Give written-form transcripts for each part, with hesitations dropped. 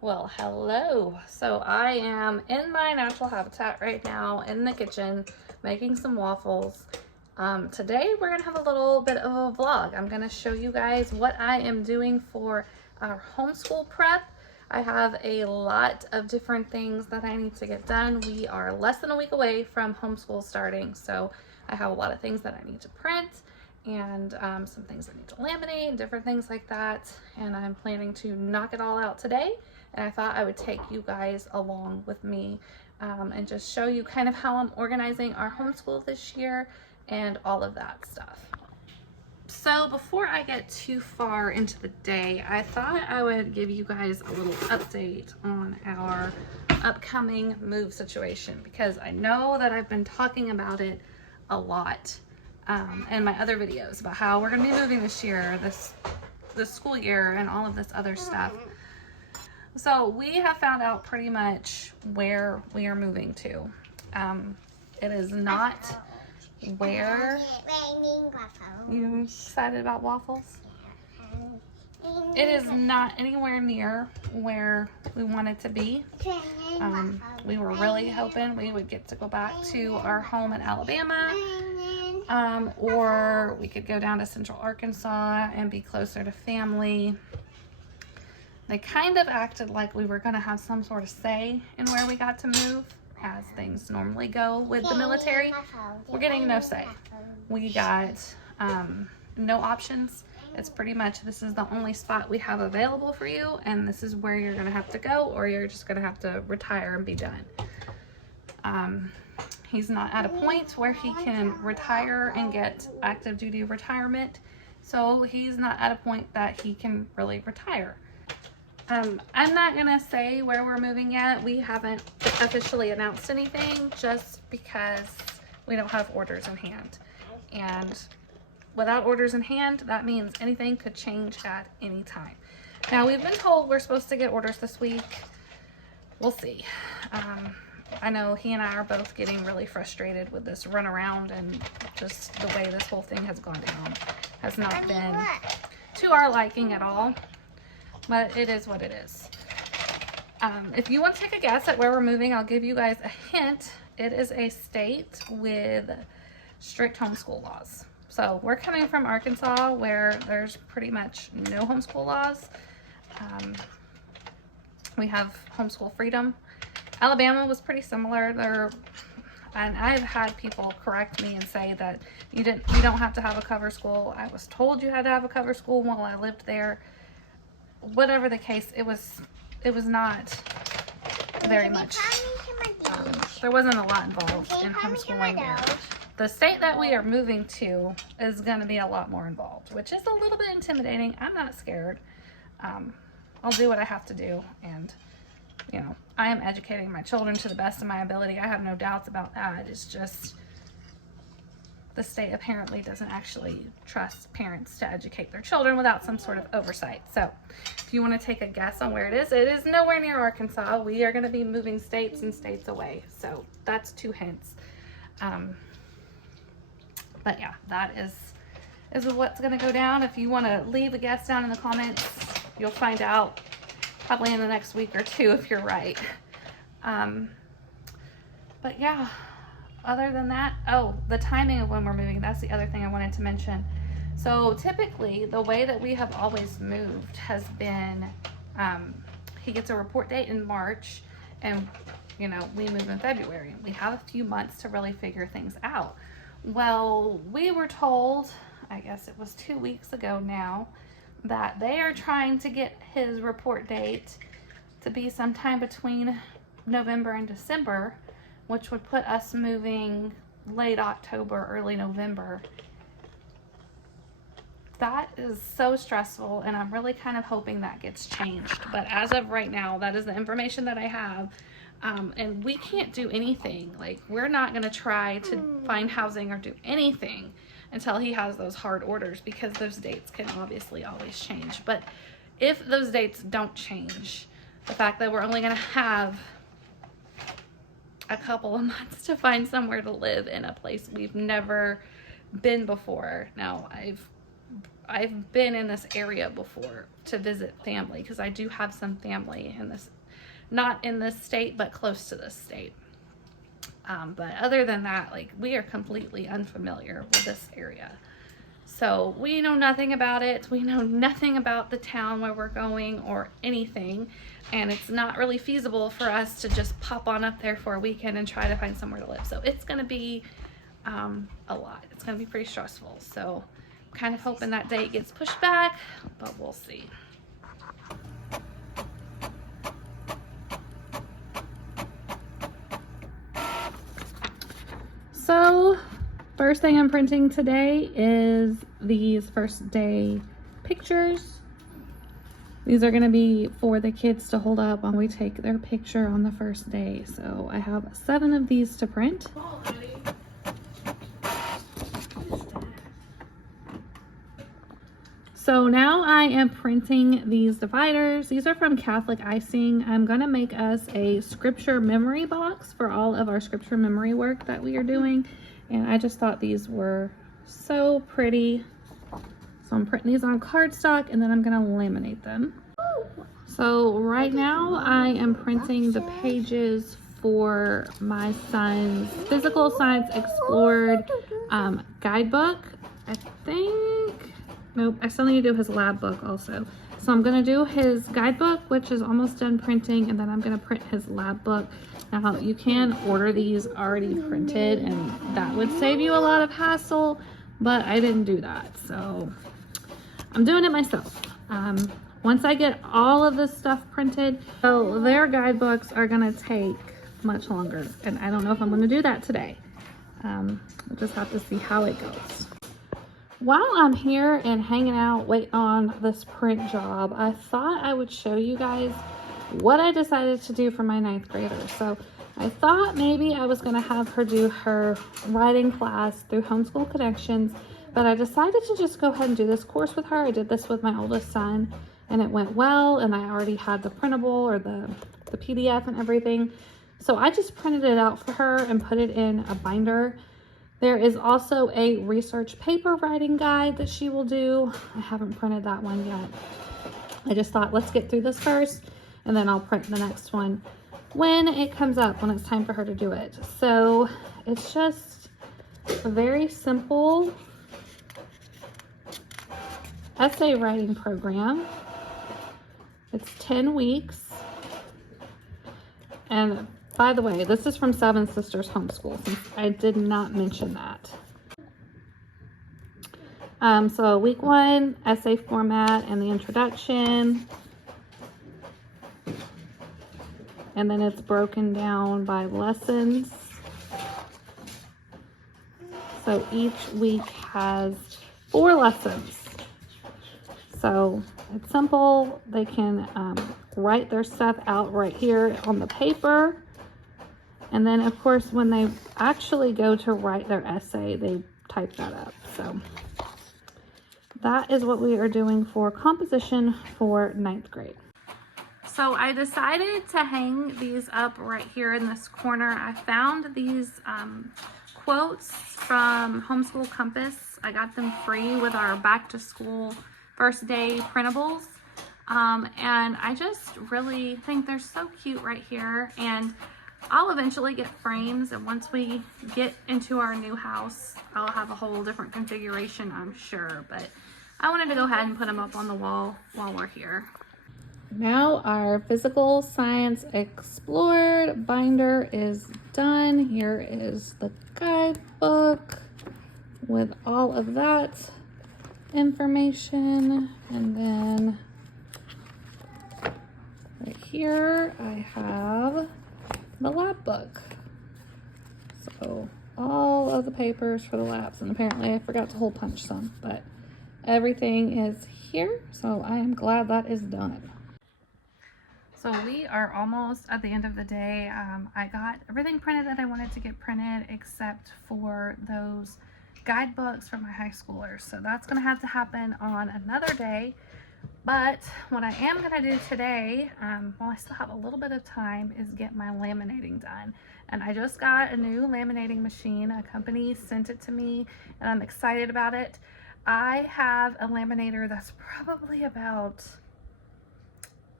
Well, hello. So I am in my natural habitat right now in the kitchen making some waffles. Today we're gonna have a little bit of a vlog. I'm gonna show you guys what I am doing for our homeschool prep. I have a lot of different things that I need to get done. We are less than a week away from homeschool starting, so I have a lot of things that I need to print and some things I need to laminate and different things like that. And I'm planning to knock it all out today. And I thought I would take you guys along with me and just show you kind of how I'm organizing our homeschool this year and all of that stuff. So before I get too far into the day, I thought I would give you guys a little update on our upcoming move situation, because I know that I've been talking about it a lot in my other videos about how we're going to be moving this year, this school year, and all of this other stuff. So we have found out pretty much where we are moving to. It is not where... You excited about waffles? It is not anywhere near where we want it to be. We were really hoping we would get to go back to our home in Alabama, or we could go down to Central Arkansas and be closer to family. They kind of acted like we were going to have some sort of say in where we got to move, as things normally go with the military. We're getting no say. We got no options. It's pretty much, this is the only spot we have available for you, and this is where you're going to have to go, or you're just going to have to retire and be done. He's not at a point where he can retire and get active duty retirement, so he's not at a point that he can really retire. I'm not gonna say where we're moving yet. We haven't officially announced anything just because we don't have orders in hand. And without orders in hand, that means anything could change at any time. Now, we've been told we're supposed to get orders this week. We'll see. I know he and I are both getting really frustrated with this runaround, and just the way this whole thing has gone down has not been to our liking at all. But it is what it is. If you want to take a guess at where we're moving, I'll give you guys a hint. It is a state with strict homeschool laws. So we're coming from Arkansas, where there's pretty much no homeschool laws. We have homeschool freedom. Alabama was pretty similar. And I've had people correct me and say that you don't have to have a cover school. I was told you had to have a cover school while I lived there. Whatever the case, it was not very much. There wasn't a lot involved in homeschooling there. The state that we are moving to is going to be a lot more involved, which is a little bit intimidating. I'm not scared. I'll do what I have to do, and you know, I am educating my children to the best of my ability. I have no doubts about that. It's just the state apparently doesn't actually trust parents to educate their children without some sort of oversight. So if you want to take a guess on where it is nowhere near Arkansas. We are going to be moving states and states away. So that's 2 hints. But yeah, that is what's going to go down. If you want to leave a guess down in the comments, you'll find out probably in the next week or 2 if you're right. But yeah. Other than that, the timing of when we're moving, that's the other thing I wanted to mention. So typically, the way that we have always moved has been, he gets a report date in March, and, you know, we move in February. We have a few months to really figure things out. Well, we were told, I guess it was 2 weeks ago now, that they are trying to get his report date to be sometime between November and December, which would put us moving late October, early November. That is so stressful, and I'm really kind of hoping that gets changed. But as of right now, that is the information that I have. And we can't do anything. Like, we're not gonna try to find housing or do anything until he has those hard orders, because those dates can obviously always change. But if those dates don't change, the fact that we're only gonna have a couple of months to find somewhere to live in a place we've never been before. Now, I've been in this area before to visit family, because I do have some family in this, not in this state, but close to this state. But other than that, like, we are completely unfamiliar with this area. So we know nothing about it. We know nothing about the town where we're going or anything. And it's not really feasible for us to just pop on up there for a weekend and try to find somewhere to live. So it's going to be a lot. It's going to be pretty stressful. So I'm kind of hoping that date gets pushed back, but we'll see. So first thing I'm printing today is these first day pictures. These are going to be for the kids to hold up when we take their picture on the first day. So I have 7 of these to print. So now I am printing these dividers. These are from Catholic Icing. I'm going to make us a scripture memory box for all of our scripture memory work that we are doing. And I just thought these were so pretty. So I'm printing these on cardstock, and then I'm going to laminate them. So right now I am printing the pages for my son's Physical Science Explored guidebook. I think, nope, I still need to do his lab book also. So I'm going to do his guidebook, which is almost done printing, and then I'm going to print his lab book. Now you can order these already printed, and that would save you a lot of hassle, but I didn't do that. So I'm doing it myself. Once I get all of this stuff printed, so their guidebooks are going to take much longer, and I don't know if I'm going to do that today. We'll just have to see how it goes. While I'm here and hanging out waiting on this print job, I thought I would show you guys what I decided to do for my 9th grader. So I thought maybe I was going to have her do her writing class through Homeschool Connections, but I decided to just go ahead and do this course with her. I did this with my oldest son, and it went well, and I already had the printable or the PDF and everything. So I just printed it out for her and put it in a binder. There is also a research paper writing guide that she will do. I haven't printed that one yet. I just thought, let's get through this first, and then I'll print the next one when it comes up, when it's time for her to do it. So it's just a very simple essay writing program. It's 10 weeks. And by the way, this is from Seven Sisters Homeschool, since I did not mention that. So week 1, essay format and the introduction. And then it's broken down by lessons. So each week has 4 lessons. So it's simple. They can write their stuff out right here on the paper. And then, of course, when they actually go to write their essay, they type that up. So that is what we are doing for composition for 9th grade. So I decided to hang these up right here in this corner. I found these quotes from Homeschool Compass. I got them free with our back to school first day printables. And I just really think they're so cute right here. And I'll eventually get frames, and once we get into our new house, I'll have a whole different configuration, I'm sure. But I wanted to go ahead and put them up on the wall while we're here. Now our Physical Science Explored binder is done. Here is the guidebook with all of that information. And then right here I have the lab book. So all of the papers for the labs, and apparently I forgot to hole punch some, but everything is here. So I am glad that is done. So we are almost at the end of the day. I got everything printed that I wanted to get printed except for those guidebooks for my high schoolers. So that's gonna have to happen on another day. But what I am going to do today, while I still have a little bit of time, is get my laminating done. And I just got a new laminating machine. A company sent it to me, and I'm excited about it. I have a laminator that's probably about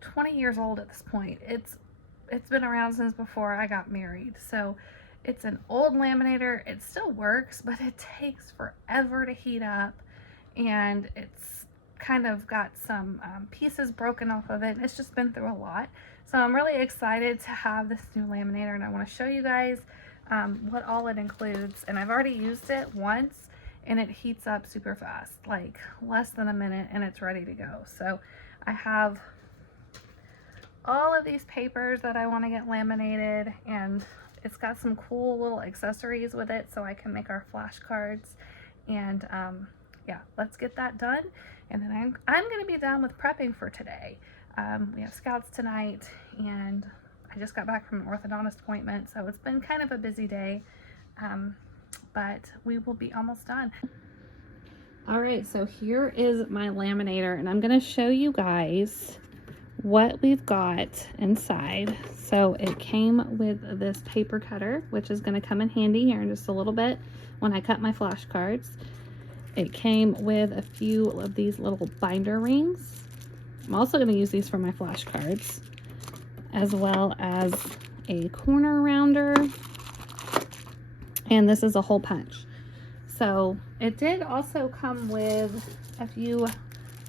20 years old at this point. It's been around since before I got married. So it's an old laminator. It still works, but it takes forever to heat up, and it's kind of got some pieces broken off of it. It's just been through a lot. So I'm really excited to have this new laminator, and I want to show you guys what all it includes. And I've already used it once, and it heats up super fast, like less than a minute, and it's ready to go. So I have all of these papers that I want to get laminated, and it's got some cool little accessories with it so I can make our flashcards. And yeah, let's get that done, and then I'm gonna be done with prepping for today. We have scouts tonight, and I just got back from an orthodontist appointment, so it's been kind of a busy day, but we will be almost done. All right, so here is my laminator, and I'm gonna show you guys what we've got inside. So it came with this paper cutter, which is going to come in handy here in just a little bit when I cut my flashcards. It came with a few of these little binder rings. I'm also going to use these for my flashcards, as well as a corner rounder, and this is a hole punch. So it did also come with a few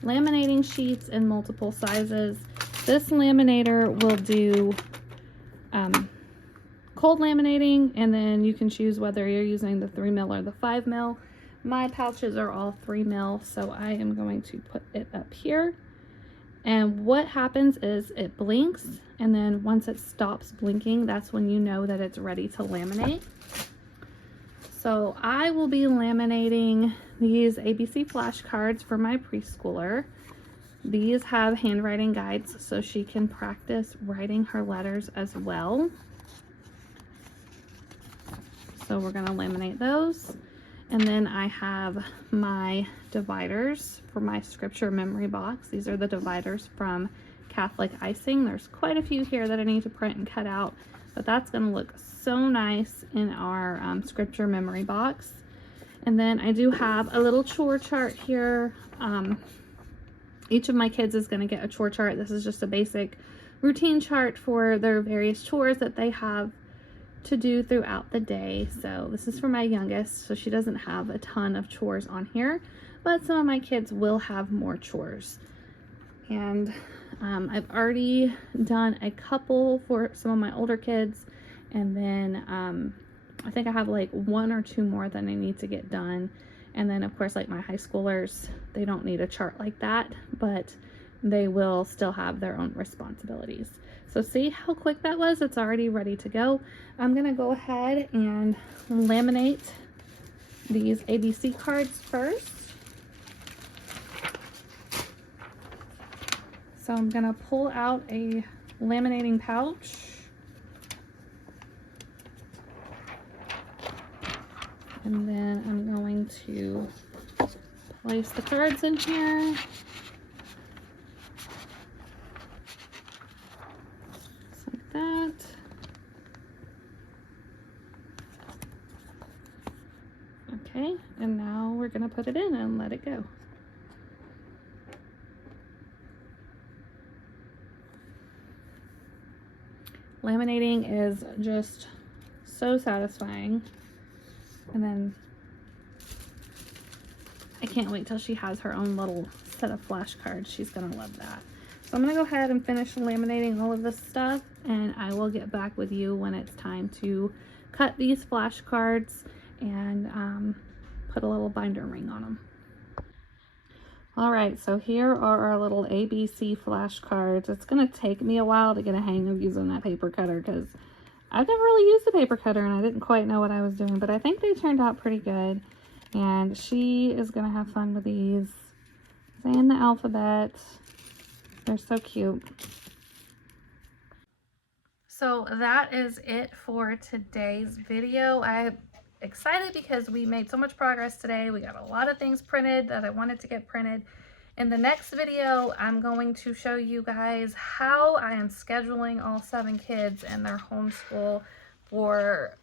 laminating sheets in multiple sizes. This laminator will do cold laminating, and then you can choose whether you're using the 3mm or the 5mm. My pouches are all 3mm, so I am going to put it up here. And what happens is it blinks, and then once it stops blinking, that's when you know that it's ready to laminate. So I will be laminating these ABC flashcards for my preschooler. These have handwriting guides so she can practice writing her letters as well. So we're going to laminate those. And then I have my dividers for my scripture memory box. These are the dividers from Catholic Icing. There's quite a few here that I need to print and cut out, but that's going to look so nice in our scripture memory box. And then I do have a little chore chart here. Each of my kids is going to get a chore chart. This is just a basic routine chart for their various chores that they have to do throughout the day. So this is for my youngest, so she doesn't have a ton of chores on here, but some of my kids will have more chores. And I've already done a couple for some of my older kids, and then I think I have like 1 or 2 more that I need to get done. And then of course, like my high schoolers, they don't need a chart like that, but they will still have their own responsibilities. So see how quick that was? It's already ready to go. I'm gonna go ahead and laminate these ABC cards first. So I'm gonna pull out a laminating pouch. And then I'm going to place the cards in here. Just like that. Okay, and now we're going to put it in and let it go. Laminating is just so satisfying. And then I can't wait till she has her own little set of flashcards. She's gonna love that. So I'm gonna go ahead and finish laminating all of this stuff, and I will get back with you when it's time to cut these flashcards and put a little binder ring on them. All right, so here are our little ABC flashcards. It's gonna take me a while to get a hang of using that paper cutter because I've never really used the paper cutter and I didn't quite know what I was doing, but I think they turned out pretty good. And she is gonna have fun with these. Saying the alphabet. They're so cute. So that is it for today's video. I'm excited because we made so much progress today. We got a lot of things printed that I wanted to get printed. In the next video, I'm going to show you guys how I am scheduling all 7 kids and their homeschool for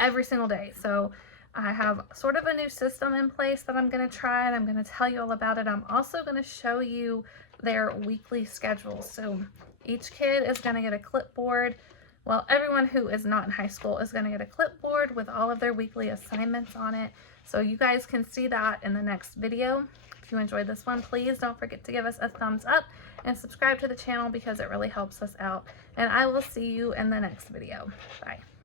every single day. So I have sort of a new system in place that I'm going to try, and I'm going to tell you all about it. I'm also going to show you their weekly schedule. So each kid is going to get a clipboard. Well, everyone who is not in high school is going to get a clipboard with all of their weekly assignments on it. So you guys can see that in the next video. If you enjoyed this one, please don't forget to give us a thumbs up and subscribe to the channel because it really helps us out. And I will see you in the next video. Bye.